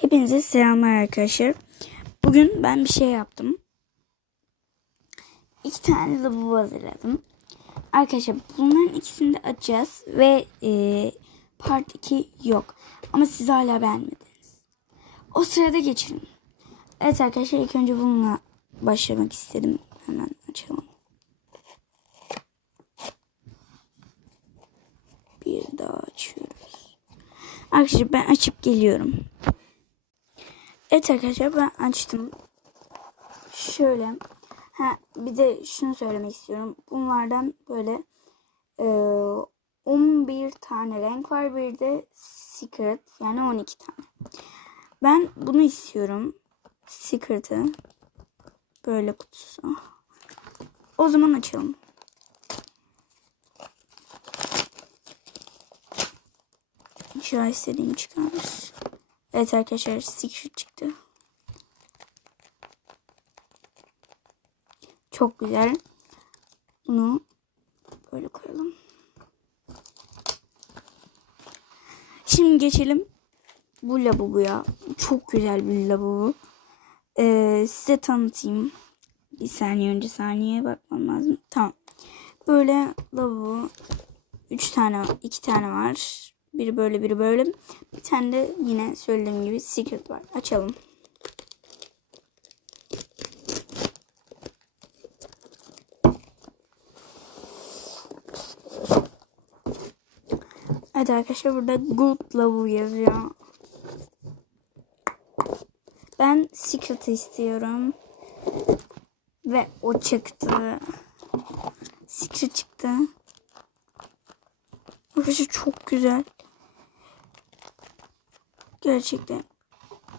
Hepinize selamlar arkadaşlar. Bugün ben bir şey yaptım. İki tane lavabo hazırladım. Arkadaşlar bunların ikisini de açacağız ve e, part 2 yok. Ama siz hala beğenmediniz. O sırada geçelim. Evet arkadaşlar ilk önce bununla başlamak istedim. Hemen açalım. Bir daha açıyoruz. Arkadaşlar ben açıp geliyorum. Evet arkadaşlar ben açtım. Şöyle. Ha, bir de şunu söylemek istiyorum. Bunlardan böyle e, 11 tane renk var. Bir de secret yani 12 tane. Ben bunu istiyorum. Secret'ı. Böyle kutusu. O zaman açalım. İnşallah istediğim çıkarmış. Evet arkadaşlar secret çıktı. Çok güzel. Bunu böyle koyalım. Şimdi geçelim bu labubuya. Çok güzel bir labubu. Ee, size tanıtayım. Bir saniye önce saniye bakmam lazım. Tamam. Böyle lavabo. Üç tane, iki tane var. Biri böyle, biri böyle. Bir tane de yine söylediğim gibi secret var. Açalım. Evet arkadaşlar burada good love yazıyor. Ben secret istiyorum. Ve o çıktı. Secret çıktı. Arkadaşlar çok güzel. Gerçekten.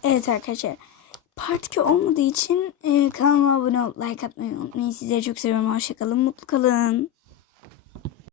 Evet arkadaşlar. Part 2 olmadığı için e, kanalıma abone olup like atmayı unutmayın. Sizleri çok seviyorum. Hoşçakalın. Mutlu kalın.